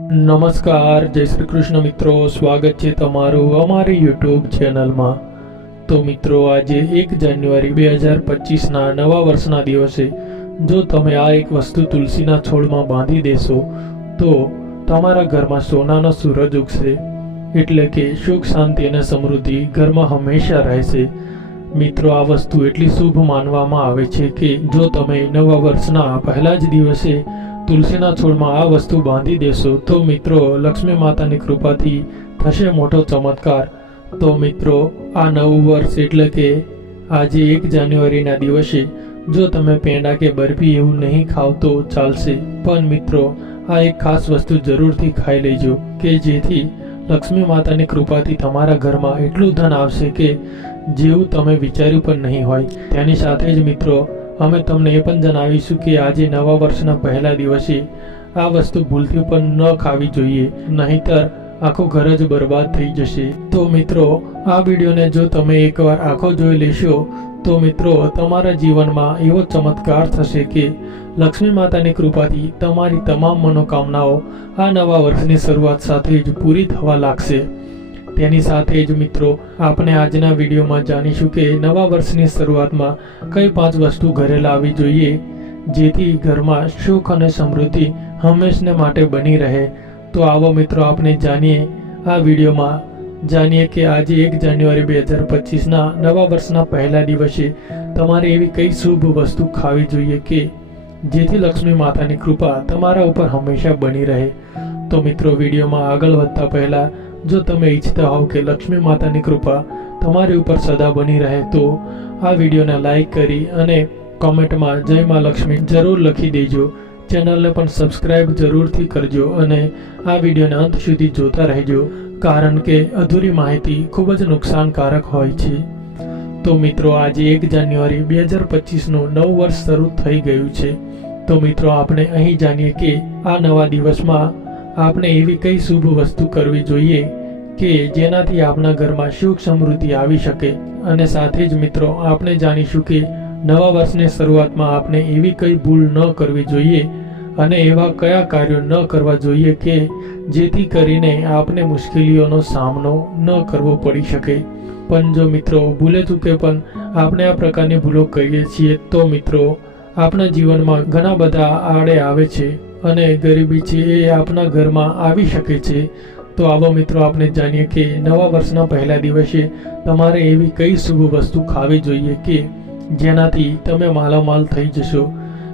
નમસ્કાર, જય શ્રી કૃષ્ણ મિત્રો. સ્વાગત છે તમારું અમારી યુટ્યુબ ચેનલમાં. તો મિત્રો, આજે એક જાન્યુઆરી બે હજાર પચીસના નવા વર્ષના દિવસે જો તમે આ એક વસ્તુ તુલસીના છોડમાં બાંધી દેશો, તો તમારા ઘરમાં સોનાનો સૂરજ ઉગશે. એટલે કે સુખ, શાંતિ અને સમૃદ્ધિ ઘરમાં હંમેશા રહેશે. મિત્રો, આ વસ્તુ એટલી શુભ માનવામાં આવે છે કે જો તમે નવા વર્ષના પહેલા જ દિવસે તુલસીના છોડમાં આ વસ્તુ બાંધી દેશો. તો મિત્રો, લક્ષ્મી માતાની કૃપાથી થશે મોટો ચમત્કાર. તો મિત્રો, આ નવું વર્ષ એટલે કે આજે એક જાન્યુઆરીના દિવસે જો તમે પેંડા કે બરફી એવું નહીં ખાવ તો ચાલશે. પણ મિત્રો, આ એક ખાસ વસ્તુ જરૂરથી ખાઈ લેજો કે જેથી લક્ષ્મી માતાની કૃપાથી તમારા ઘરમાં એટલું ધન આવશે કે જેવું તમે વિચાર્યું પણ નહીં હોય. તેની સાથે જ મિત્રો અમે તમને એ પણ જણાવીશું કે આજે નવા વર્ષના પહેલા દિવસે આ વસ્તુ ભૂલથી પણ ન ખાવી જોઈએ, નહીંતર આખું ઘર જ બરબાદ થઈ જશે. તો મિત્રો, આ વિડીયોને જો તમે એકવાર આખો જોઈ લેશો, તો મિત્રો, તમારા જીવનમાં એવો ચમત્કાર થશે કે લક્ષ્મી માતાની કૃપાથી તમારી તમામ મનોકામનાઓ આ નવા વર્ષની શરૂઆત સાથે જ પૂરી થવા લાગશે. તેની સાથે જ મિત્રો, આપણે આજના વિડીયોમાં જાણીશું કે નવા વર્ષની શરૂઆતમાં કઈ પાંચ વસ્તુ ઘરે લાવવી જોઈએ, જેથી ઘરમાં સુખ અને સમૃદ્ધિ હંમેશને માટે બની રહે. તો આવો મિત્રો, આપણે જાણીએ આ વિડીયોમાં. જાણીએ કે આજે એક જાન્યુઆરી બે હજાર પચીસના નવા વર્ષના પહેલા દિવસે તમારે એવી કઈ શુભ વસ્તુ ખાવી જોઈએ કે જેથી લક્ષ્મી માતાની કૃપા તમારા ઉપર હંમેશા બની રહે. તો મિત્રો, વિડીયોમાં આગળ વધતા પહેલા જો તમે ઈચ્છતા હોવ કે લક્ષ્મી માતાની કૃપા તમારી ઉપર સદા બની રહે, તો આ વિડીયોને લાઈક કરી અને કોમેન્ટમાં જય માં લક્ષ્મી જરૂર લખી દેજો. ચેનલને પણ સબસ્ક્રાઇબ જરૂરથી કરજો અને આ વિડીયોને અંત સુધી જોતા રહેજો, કારણ કે અધૂરી માહિતી ખૂબ જ નુકસાનકારક હોય છે. તો મિત્રો, આજે એક જાન્યુઆરી બે હજાર પચીસનું નવું વર્ષ શરૂ થઈ ગયું છે. તો મિત્રો, આપણે અહીં જાણીએ કે આ નવા દિવસમાં આપણે એવી કઈ શુભ વસ્તુ કરવી જોઈએ કે જેનાથી આપણા ઘરમાં સુખ સમૃદ્ધિ આવી શકે? અને સાથે જ મિત્રો, આપણે જાણીશું કે નવા વર્ષની શરૂઆતમાં આપણે એવી કઈ ભૂલ ન કરવી જોઈએ અને એવા કયા કાર્યો ન કરવા જોઈએ કે જેથી કરીને આપણે મુશ્કેલીઓનો સામનો ન કરવો પડી શકે? પણ જો મિત્રો, ભૂલે ચૂકે પણ આપણે આ પ્રકારની ભૂલો કરીએ છીએ તો મિત્રો, આપણા જીવનમાં ઘણા બધા આડે આવે છે. અને ગરીબી છે એ આપના ઘરમાં આવી શકે છે. તો આવો મિત્રો આપણે જાણીએ કે નવા વર્ષના પહેલા દિવસે તમારે એવી કઈ શુભ વસ્તુ ખાવી જોઈએ કે જેનાથી તમે માલામાલ થઈ જશો?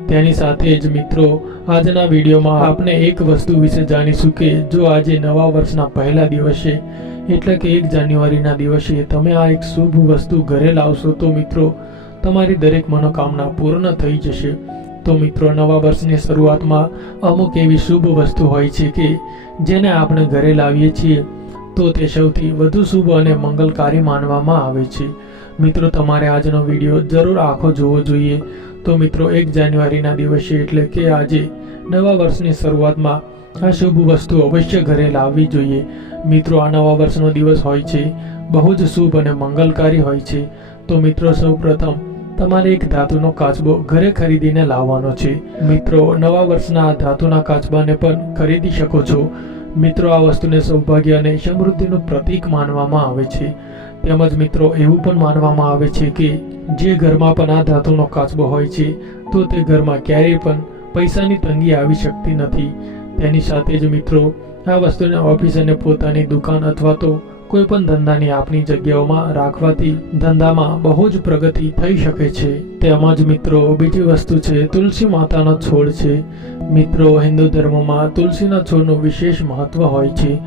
તેની સાથે જ મિત્રો, આજના વિડીયોમાં આપણે એક વસ્તુ વિશે જાણીશું કે જો આજે નવા વર્ષના પહેલા દિવસે, એટલે કે એક જાન્યુઆરીના દિવસે તમે આ એક શુભ વસ્તુ ઘરે લાવશો તો મિત્રો, તમારી દરેક મનોકામના પૂર્ણ થઈ જશે. તો મિત્રો, નવા વર્ષની શરૂઆતમાં અમુક એવી શુભ વસ્તુ હોય છે કે જેને આપણે ઘરે લાવીએ છીએ, તો તે સૌથી વધુ શુભ અને મંગલકારી માનવામાં આવે છે. મિત્રો, તમારે આજનો વીડિયો જરૂર આખો જોવો જોઈએ. તો મિત્રો, એક જાન્યુઆરીના દિવસે એટલે કે આજે નવા વર્ષની શરૂઆતમાં આ શુભ વસ્તુ અવશ્ય ઘરે લાવવી જોઈએ. મિત્રો, આ નવા વર્ષનો દિવસ હોય છે, બહુ જ શુભ અને મંગલકારી હોય છે. તો મિત્રો સૌ પ્રથમ તમારે એક ધાતુનો કાચબો ઘરે ખરીદીને લાવવાનો છે. મિત્રો, નવા વર્ષના ધાતુના કાચબાને પણ ખરીદી શકો છો. મિત્રો, આ વસ્તુને સૌભાગ્ય અને સમૃદ્ધિનું પ્રતીક માનવામાં આવે છે. તેમજ મિત્રો, એવું પણ માનવામાં આવે છે કે જે ઘરમાં પણ આ ધાતુનો કાચબો હોય છે, તો તે ઘરમાં ક્યારેય પણ પૈસાની તંગી આવી શકતી નથી. તેની સાથે જ મિત્રો, આ વસ્તુને ઓફિસ અને પોતાની દુકાન અથવા તો કોઈ પણ ધંધાની આપણી જગ્યાઓમાં રાખવાથી ધંધામાં બહુ જ પ્રગતિ થઈ શકે છે. તેમજ મિત્રો, બીજી વસ્તુ છે, તુલસી માતાનો છોડ છે. મિત્રો, હિન્દુ ધર્મમાં તુલસીના છોડનું વિશેષ મહત્વ હોય છે.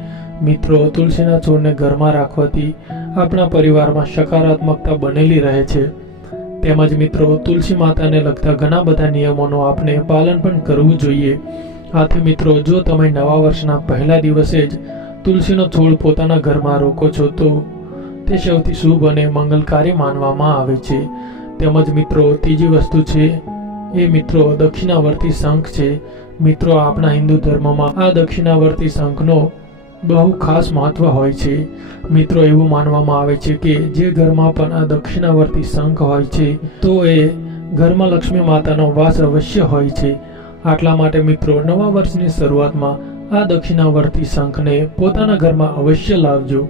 મિત્રો, તુલસીના છોડને ઘરમાં રાખવાથી આપણા પરિવારમાં સકારાત્મકતા બનેલી રહે છે. તેમજ મિત્રો, તુલસી માતાને લગતા ઘણા બધા નિયમોનું આપણે પાલન પણ કરવું જોઈએ. આથી મિત્રો, જો તમે નવા વર્ષના પહેલા દિવસે જ તુલસીનો છોડ પોતાના ઘરમાં રોકો છો તો તે સૌથી શુભ અને મંગલકારી માનવામાં આવે છે. તેમજ મિત્રો, ત્રીજી વસ્તુ છે, એ મિત્રો, દક્ષિણાવર્તી શંખ છે. મિત્રો, આપણા હિન્દુ ધર્મમાં આ દક્ષિણાવર્તી શંખનો બહુ ખાસ મહત્વ હોય છે. મિત્રો, એવું માનવામાં આવે છે કે જે ઘરમાં પણ આ દક્ષિણાવર્તી શંખ હોય છે, તો એ ઘરમાં લક્ષ્મી માતાનો વાસ અવશ્ય હોય છે. આટલા માટે મિત્રો, નવા વર્ષની શરૂઆતમાં આ દક્ષિણાવર્તી શંખને પોતાના ઘરમાં અવશ્ય લાવજો.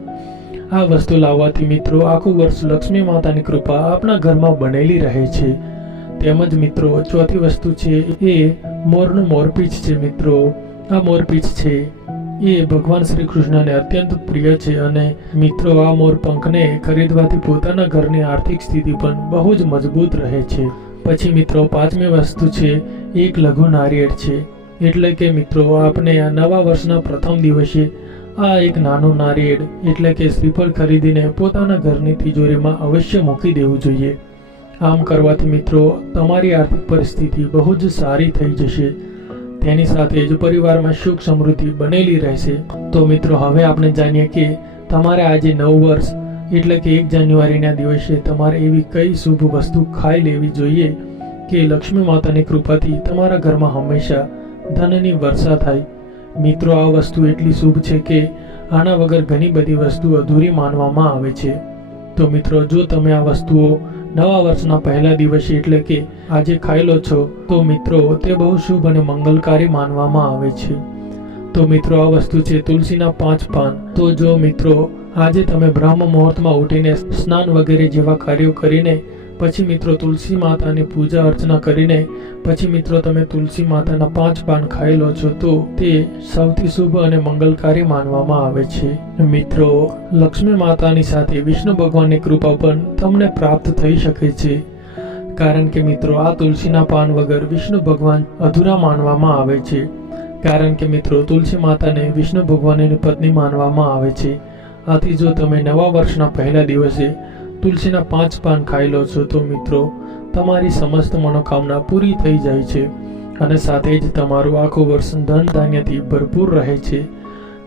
આ વસ્તુ લાવવાથી મિત્રો આખું વર્ષ લક્ષ્મી માતાની કૃપા આપણા ઘરમાં બનેલી રહે છે. તેમજ મિત્રો, ચોથી વસ્તુ છે એ મોરનું મોરપીંછ છે મિત્રો. આ મોરપીંછ છે એ ભગવાન શ્રી કૃષ્ણને અત્યંત પ્રિય છે અને મિત્રો, આ મોરપંખને ખરીદવાથી પોતાના ઘરની આર્થિક સ્થિતિ પણ બહુ જ મજબૂત રહે છે. પછી મિત્રો, પાંચમી વસ્તુ છે, એક લઘુ નારિયેળ છે. એટલે કે મિત્રો, આપણે આ નવા વર્ષના પ્રથમ દિવસે આ એક નાનું નારિયેળ, એટલે કે શ્રીફળ ખરીદીને પોતાના ઘરની તિજોરીમાં અવશ્ય મૂકી દેવું જોઈએ. આમ કરવાથી મિત્રો, તમારી આર્થિક પરિસ્થિતિ બહુ જ સારી થઈ જશે. તેની સાથે જ પરિવારમાં સુખ સમૃદ્ધિ બનેલી રહેશે. તો મિત્રો, હવે આપણે જાણીએ કે તમારે આજે નવ વર્ષ, એટલે કે એક જાન્યુઆરીના દિવસે તમારે એવી કઈ શુભ વસ્તુ ખાઈ લેવી જોઈએ કે લક્ષ્મી માતાની કૃપાથી તમારા ઘરમાં હંમેશા ધનની વર્ષા થાય. મિત્રો, આ વસ્તુ એટલી શુભ છે કે આના વગર ઘણી બધી વસ્તુ અધૂરી માનવામાં આવે છે. તો મિત્રો, જો તમે આ વસ્તુઓ નવા વર્ષના પહેલા દિવસે એટલે કે આજે ખાઈ લો છો, તો મિત્રો, તે બહુ શુભ અને મંગલકારી માનવામાં આવે છે. તો મિત્રો, આ વસ્તુ છે તુલસીના પાંચ પાન. તો જો મિત્રો, આજે તમે બ્રહ્મ મુહૂર્તમાં ઉઠીને સ્નાન વગેરે જેવા કાર્યો કરીને પછી મિત્રો તુલસી માતાની પૂજા અર્ચના કરીને પછી મિત્રો તમે તુલસી માતાના પાંચ પાન ખાઈ લો છો તો તે સૌથી શુભ અને મંગલકારી માનવામાં આવે છે. મિત્રો, લક્ષ્મી માતાની સાથે વિષ્ણુ ભગવાનની કૃપા પણ તમને પ્રાપ્ત થઈ શકે છે. કારણ કે મિત્રો, આ તુલસીના પાન વગર વિષ્ણુ ભગવાન અધૂરા માનવામાં આવે છે. કારણ કે મિત્રો, તુલસી માતાને વિષ્ણુ ભગવાનની પત્ની માનવામાં આવે છે. આથી જો તમે નવા વર્ષના પહેલા દિવસે તુલસીના પાંચ પાન ખાઈ લો છો તો મિત્રો, તમારી સમસ્ત મનોકામના પૂરી થઈ જાય છે અને સાથે જ તમારું આખું વર્ષ ધન ધાન્યથી ભરપૂર રહે છે.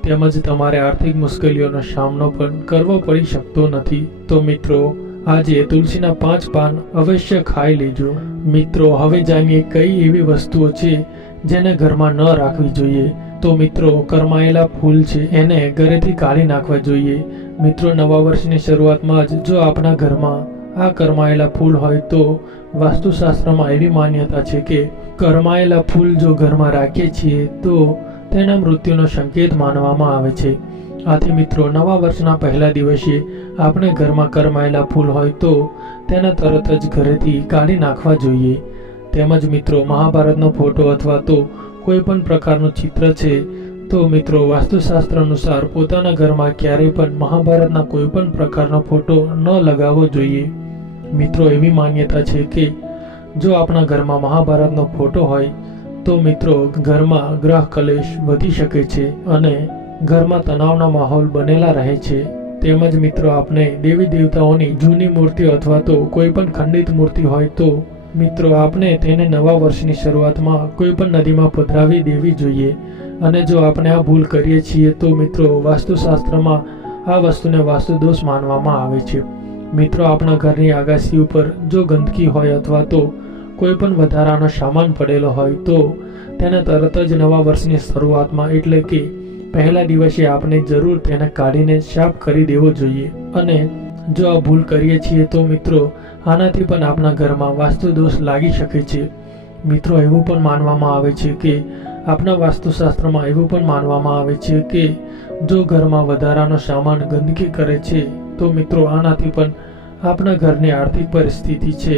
તેમજ તમારે આર્થિક મુશ્કેલીઓનો સામનો પણ કરવો પડી શકતો નથી. તો મિત્રો, આજે તુલસીના પાંચ પાન અવશ્ય ખાઈ લેજો. મિત્રો, હવે જાણીએ કઈ એવી વસ્તુઓ છે જેને ઘરમાં ન રાખવી જોઈએ. તો મિત્રો, કરમાયેલા ફૂલ છે એને ઘરેથી કાઢી નાખવા જોઈએ. મિત્રો, નવા વર્ષની શરૂઆતમાં જ જો આપણા ઘરમાં આ કરમાયેલા ફૂલ હોય તો વાસ્તુશાસ્ત્રમાં એવી માન્યતા છે કે કરમાયેલા ફૂલ જો ઘરમાં રાખીએ છીએ તો તેના મૃત્યુનો સંકેત માનવામાં આવે છે. આથી મિત્રો, નવા વર્ષના પહેલા દિવસે આપણે ઘરમાં કરમાયેલા ફૂલ હોય તો તેને તરત જ ઘરેથી કાઢી નાખવા જોઈએ. તેમજ મિત્રો, મહાભારતનો ફોટો અથવા તો કોઈ પણ પ્રકારનું ચિત્ર છે તો મિત્રો, વાસ્તુશાસ્ત્ર અનુસાર પોતાના ઘરમાં ક્યારેય પણ મહાભારતના કોઈ પણ પ્રકારનો ફોટો ન લગાવવો જોઈએ. મિત્રો, એવી માન્યતા છે કે જો આપણા ઘરમાં મહાભારતનો ફોટો હોય, તો મિત્રો, ઘરમાં ગ્રહ કલેશ વધી શકે છે અને ઘરમાં તણાવના માહોલ બનેલા રહે છે. તેમજ મિત્રો, આપણે દેવી દેવતાઓની જૂની મૂર્તિ અથવા તો કોઈ પણ ખંડિત મૂર્તિ હોય તો મિત્રો, આપણે તેને નવા વર્ષની શરૂઆતમાં કોઈ પણ નદીમાં પધરાવી દેવી જોઈએ. અને જો આપણે આ ભૂલ કરીએ છીએ, તો મિત્રો, વાસ્તુશાસ્ત્રમાં આ વસ્તુને વાસ્તુદોષ માનવામાં આવે છે. મિત્રો, આપણા ઘરની આગાસી ઉપર જો ગંદકી હોય અથવા તો કોઈ પણ વધારાનો સામાન પડેલો હોય, તો તેને તરત જ નવા વર્ષની શરૂઆતમાં, એટલે કે પહેલા દિવસે આપણે જરૂર તેને કાઢીને સાફ કરી દેવો જોઈએ. અને જો આ ભૂલ કરીએ છીએ, તો મિત્રો, આનાથી પણ આપણા ઘરમાં વાસ્તુ દોષ લાગી શકે છે. મિત્રો, એવું પણ માનવામાં આવે છે કે આપણા વાસ્તુશાસ્ત્રમાં એવું પણ માનવામાં આવે છે કે જો ઘરમાં વધારાનો સામાન ગંદકી કરે છે, તો મિત્રો આનાથી પણ આપણા ઘરની આર્થિક પરિસ્થિતિ છે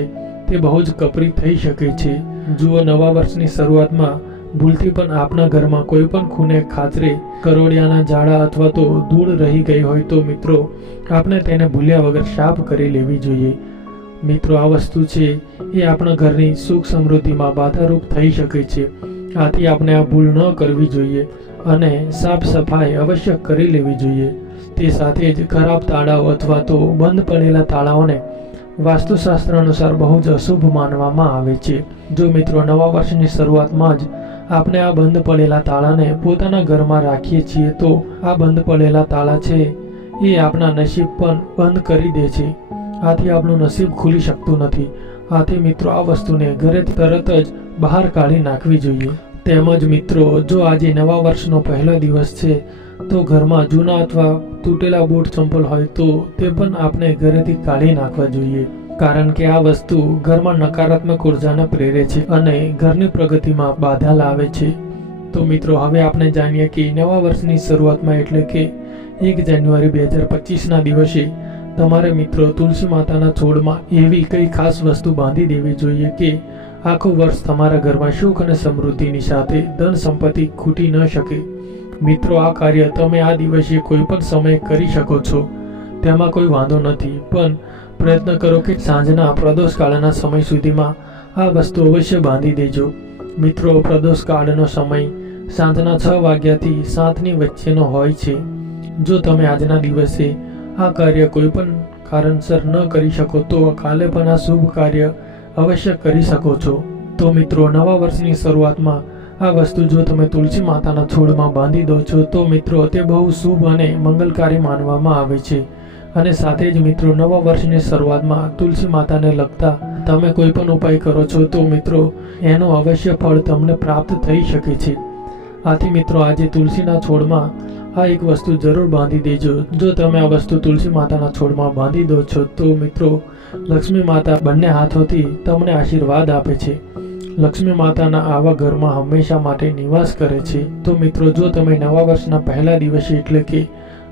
તે બહુ જ કપરી થઈ શકે છે. જુઓ નવા વર્ષની શરૂઆતમાં ભૂલથી પણ આપણા ઘરમાં કોઈ પણ ખૂને ખાતરે કરોડિયાના ઝાડા અથવા તો ધૂળ રહી ગઈ હોય તો મિત્રો આપણે તેને ભૂલ્યા વગર સાફ કરી લેવી જોઈએ. મિત્રો, આ વસ્તુ છે એ આપણા ઘરની સુખ સમૃદ્ધિમાં બાધારૂપ થઈ શકે છે. આથી આપણે આ ભૂલ ન કરવી જોઈએ અને સાફ સફાઈ અવશ્ય કરી લેવી જોઈએ. તે સાથે જ ખરાબ તાળાઓ અથવા તો બંધ પડેલા તાળાઓને વાસ્તુશાસ્ત્ર અનુસાર બહુ જ અશુભ માનવામાં આવે છે. જો મિત્રો નવા વર્ષની શરૂઆતમાં જ આપણે આ બંધ પડેલા તાળાને પોતાના ઘરમાં રાખીએ છીએ તો આ બંધ પડેલા તાળા છે એ આપણા નસીબ પણ બંધ કરી દે છે. આથી આપણું નસીબ ખુલી શકતું નથી. આથી મિત્રો, આ વસ્તુને ઘરે તરત જ બહાર કાઢી નાખવી જોઈએ. તેમજ મિત્રો, જો આજે નવા વર્ષનો પહેલો દિવસ છે, તો ઘરમાં જૂના અથવા તૂટેલા બૂટ ચંપલ હોય તો તે પણ આપણે ઘરેથી કાઢી નાખવા જોઈએ. કારણ કે આ વસ્તુ ઘરમાં નકારાત્મક ઉર્જાને પ્રેરે છે અને ઘરની પ્રગતિમાં બાધા લાવે છે. તો મિત્રો, હવે આપણે જાણીએ કે નવા વર્ષની શરૂઆતમાં એટલે કે એક જાન્યુઆરી બે હજાર પચીસના દિવસે તમારે મિત્રો તુલસી માતાના છોડમાં એવી કઈ ખાસ વસ્તુ બાંધી દેવી જોઈએ કે આખું વર્ષ તમારા ઘરમાં સુખ અને સમૃદ્ધિની સાથે ધન સંપત્તિ ખૂટી ન શકે? મિત્રો, આ કાર્ય તમે આ દિવસે કોઈ પણ સમયે કરી શકો છો. તેમાં કોઈ વાંધો નથી. પણ પ્રયત્ન કરો કે સાંજના પ્રદોષ કાળના સમય સુધીમાં આ વસ્તુ અવશ્ય બાંધી દેજો. મિત્રો પ્રદોષ કાળનો સમય સાંજના છ વાગ્યાથી સાતની વચ્ચેનો હોય છે. જો તમે આજના દિવસે આ કાર્ય કોઈ પણ કારણસર ન કરી શકો તો કાલે પણ આ શુભ કાર્ય અવશ્ય કરી શકો છો. તો મિત્રો, નવા વર્ષની શરૂઆતમાં આ વસ્તુ જો તમે તુલસી માતાના છોડમાં બાંધી દો છો, તો મિત્રો, તે બહુ શુભ અને મંગલકારી માનવામાં આવે છે. અને સાથે જ મિત્રો, નવા વર્ષની શરૂઆતમાં તુલસી માતાને લગતા તમે કોઈ પણ ઉપાય કરો છો, તો મિત્રો, એનું અવશ્ય ફળ તમને પ્રાપ્ત થઈ શકે છે. આથી મિત્રો, આજે તુલસીના છોડમાં આ એક વસ્તુ જરૂર બાંધી દેજો. જો તમે આ વસ્તુ તુલસી માતાના છોડમાં બાંધી દો છો, તો મિત્રો, લક્ષ્મી માતા બંને હાથોથી તમને આશીર્વાદ આપે છે. લક્ષ્મી માતાના આવા ઘરમાં હંમેશા માટે નિવાસ કરે છે. તો મિત્રો, જો તમે નવા વર્ષના પહેલા દિવસે એટલે કે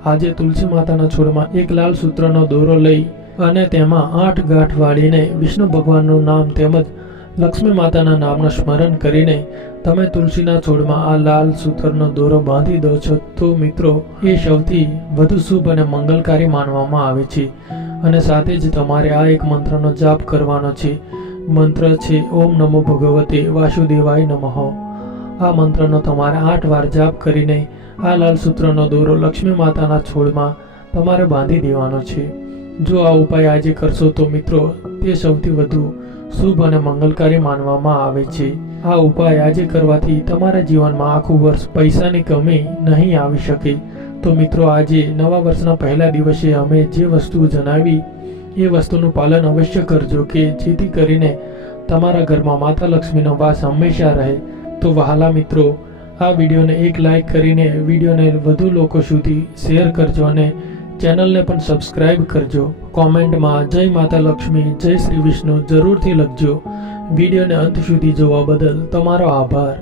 આજે તુલસી માતાના છોડમાં એક લાલ સૂત્રનો દોરો લઈ અને તેમાં આઠ ગાંઠ વાળીને વિષ્ણુ ભગવાનનું નામ તેમજ લક્ષ્મી માતાના નામનું સ્મરણ કરીને તમે તુલસીના છોડમાં આ લાલ સૂત્રનો દોરો બાંધી દો છો, તો મિત્રો, એ સૌથી વધુ શુભ અને મંગલકારી માનવામાં આવે છે. અને સાથે જ તમારે આ એક મંત્રનો જાપ કરવાનો છે. મંત્ર છે, ઓમ નમો ભગવતે વાસુદેવાય નમઃ. આ મંત્રનો તમારે આઠ વાર જાપ કરીને આ લાલ સૂત્રનો દોરો લક્ષ્મી માતાના છોડમાં તમારે બાંધી દેવાનો છે. જો આ ઉપાય આજે કરશો તો મિત્રો, તે સૌથી વધુ શુભ અને મંગલકારી માનવામાં આવે છે. આ ઉપાય આજે કરવાથી તમારા જીવનમાં આખું વર્ષ પૈસાની કમી નહીં આવી શકે. તો મિત્રો, આજે નવા વર્ષના પહેલા દિવસે અમે જે વસ્તુ જણાવી, એ વસ્તુનું પાલન અવશ્ય કરજો કે જેથી કરીને તમારા ઘરમાં માતા લક્ષ્મીનો વાસ હંમેશા રહે. તો વહાલા મિત્રો, આ વિડીયોને એક લાઈક કરીને વિડીયોને વધુ લોકો સુધી શેર કરજો અને ચેનલને પણ સબસ્ક્રાઇબ કરજો. કોમેન્ટમાં જય માતા લક્ષ્મી, જય શ્રી વિષ્ણુ જરૂરથી લખજો. વિડીયોને અંત સુધી જોવા બદલ તમારો આભાર.